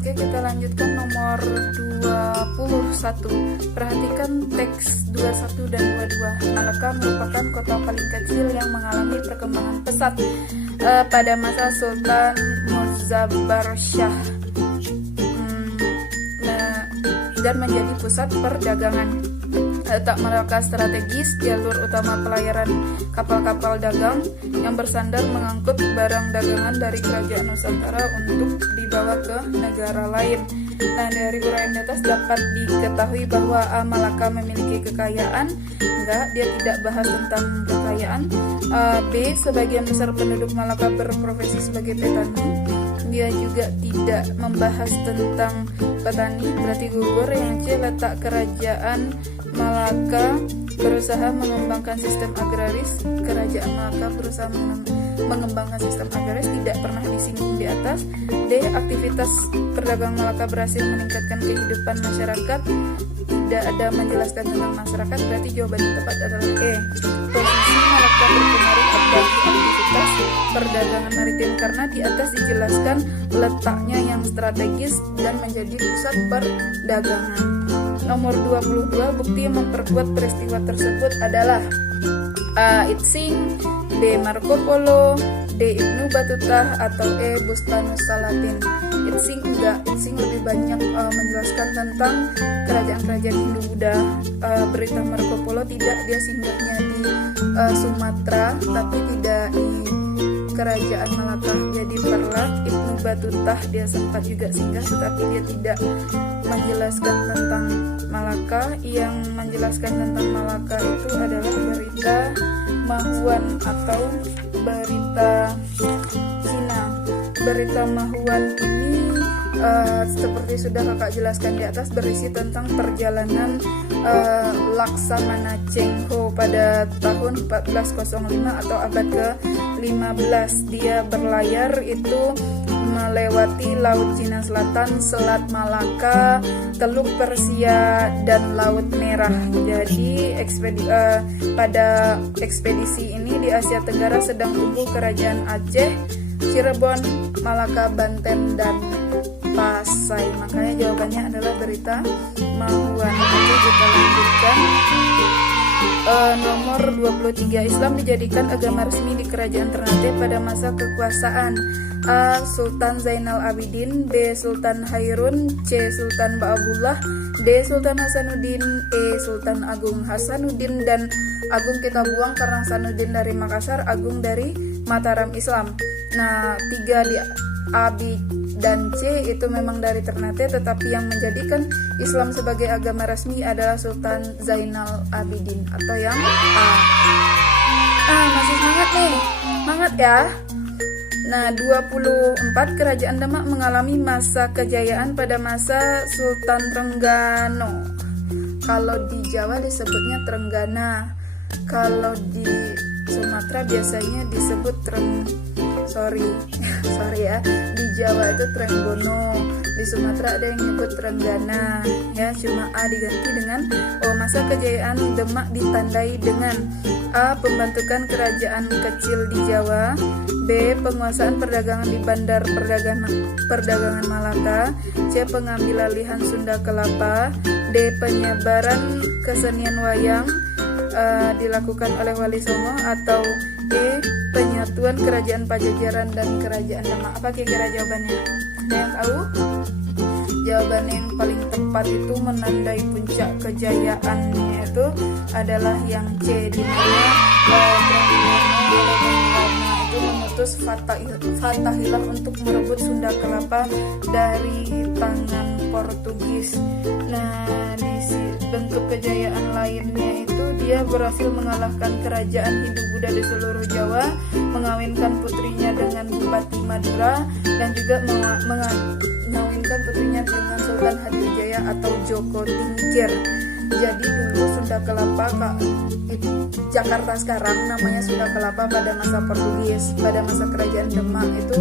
Oke, kita lanjutkan nomor 21. Perhatikan teks 21 dan 22. Malaka merupakan kota paling kecil yang mengalami perkembangan pesat pada masa Sultan Muzaffer Shah dan menjadi pusat perdagangan. Letak Malaka strategis, jalur utama pelayaran kapal-kapal dagang yang bersandar mengangkut barang dagangan dari kerajaan Nusantara untuk dibawa ke negara lain. Nah, dari uraian di atas dapat diketahui bahwa A. Malaka memiliki kekayaan. Enggak, dia tidak bahas tentang kekayaan. B. Sebagian besar penduduk Malaka berprofesi sebagai petani. Dia juga tidak membahas tentang petani, berarti gugur. Yang C. Letak kerajaan Malaka berusaha mengembangkan sistem agraris. Kerajaan Malaka berusaha mengembangkan sistem agraris, tidak pernah disinggung di atas. D. Aktivitas perdagang Malaka berhasil meningkatkan kehidupan masyarakat, tidak ada menjelaskan tentang masyarakat, berarti jawaban yang tepat adalah E. Posisi Malaka berpengaruh bagi aktivitas perdagangan maritim karena di atas dijelaskan letaknya yang strategis dan menjadi pusat perdagangan. Nomor 22, bukti yang memperkuat peristiwa tersebut adalah A. Itsing, B. Marco Polo, D. Ibnu Battuta, atau E. Bustanus Salatin. Itsing enggak, Itsing lebih banyak menjelaskan tentang kerajaan-kerajaan Hindu-Buddha. Berita Marco Polo tidak, dia singgahnya di Sumatera tapi tidak di kerajaan Malaka. Jadi Perlak. Ibnu Battuta dia sempat juga singgah tetapi dia tidak menjelaskan tentang Malaka. Yang menjelaskan tentang Malaka itu adalah berita Mahuan atau berita Cina. Berita Mahuan ini seperti sudah kakak jelaskan di atas, berisi tentang perjalanan Laksamana Cheng Ho pada tahun 1405 atau abad ke-15. Dia berlayar itu melewati Laut Cina Selatan, Selat Malaka, Teluk Persia, dan Laut Merah. Jadi pada ekspedisi ini di Asia Tenggara sedang tumbuh kerajaan Aceh, Cirebon, Malaka, Banten, dan Pasai. Makanya jawabannya adalah berita Mahuan. Oke, kita lanjutkan. Nomor 23, Islam dijadikan agama resmi di kerajaan Ternate pada masa kekuasaan A. Sultan Zainal Abidin, B. Sultan Hairun, C. Sultan Ba'abullah, D. Sultan Hasanuddin, E. Sultan Agung Hasanuddin, dan Agung kita buang karena Hasanuddin dari Makassar, Agung dari Mataram Islam. Nah, 3 di A, B, dan C itu memang dari Ternate, tetapi yang menjadikan Islam sebagai agama resmi adalah Sultan Zainal Abidin atau yang A. Masih semangat nih, semangat ya. Nah, 24, Kerajaan Demak mengalami masa kejayaan pada masa Sultan Trenggano. Kalau di Jawa disebutnya Trenggana, kalau di Sumatera biasanya disebut sorry ya, di Jawa itu Trenggono, di Sumatera ada yang nyebut Trenggana ya, cuma A diganti dengan masa kejayaan Demak ditandai dengan A. Pembentukan kerajaan kecil di Jawa, B. Penguasaan perdagangan di bandar perdagangan Malaka, C. Pengambil alihan Sunda Kelapa, D. Penyebaran kesenian wayang dilakukan oleh Wali Songo, atau E. Penyatuan kerajaan Pajajaran dan kerajaan Demak. Apa kira-kira jawabannya? Ada yang tahu? Jawaban yang paling tepat itu menandai puncak kejayaannya itu adalah yang C, di mana itu mengutus Fatahillah untuk merebut Sunda Kelapa dari tangan Portugis. Nah, di bentuk kejayaan lainnya itu dia berhasil mengalahkan kerajaan Hindu-Buddha di seluruh Jawa, mengawinkan putrinya dengan Bupati Madura, dan juga mengawinkan putrinya dengan Sultan Hadirijaya atau Joko Tingkir. Jadi dulu Sunda Kelapa, Jakarta sekarang namanya Sunda Kelapa pada masa Portugis. Pada masa kerajaan Demak itu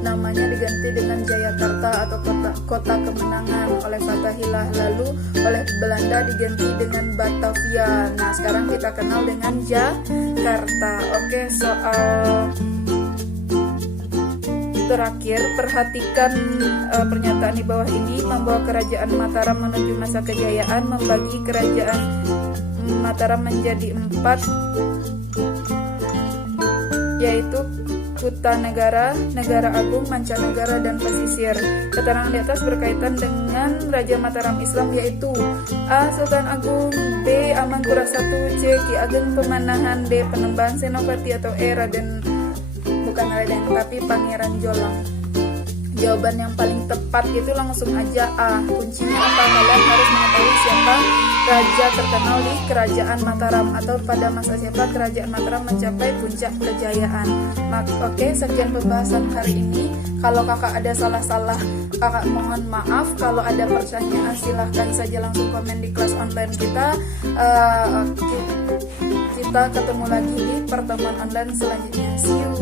namanya diganti dengan Jayakarta atau kota kemenangan oleh Fatahillah. Lalu oleh Belanda diganti dengan Batavia. Nah, sekarang kita kenal dengan Jakarta. Oke, soal terakhir, perhatikan pernyataan di bawah ini. Membawa kerajaan Mataram menuju masa kejayaan, membagi kerajaan Mataram menjadi 4, yaitu Kutanegara, Negara Agung, Mancanegara, dan Pesisir. Keterangan di atas berkaitan dengan Raja Mataram Islam, yaitu A. Sultan Agung, B. Amangkurat I, C. Ki Ageng Pemanahan, D. Penembahan Senopati, atau E. Bukan Raden tapi Pangeran Jolang. Jawaban yang paling tepat itu langsung aja A. Kuncinya apa? Kalian harus mengetahui siapa raja terkenal di kerajaan Mataram, atau pada masa siapa kerajaan Mataram mencapai puncak kejayaan. Oke, sekian pembahasan hari ini. Kalau kakak ada salah-salah, kakak mohon maaf. Kalau ada pertanyaan silahkan saja langsung komen di kelas online kita. Kita ketemu lagi di pertemuan online selanjutnya. See you.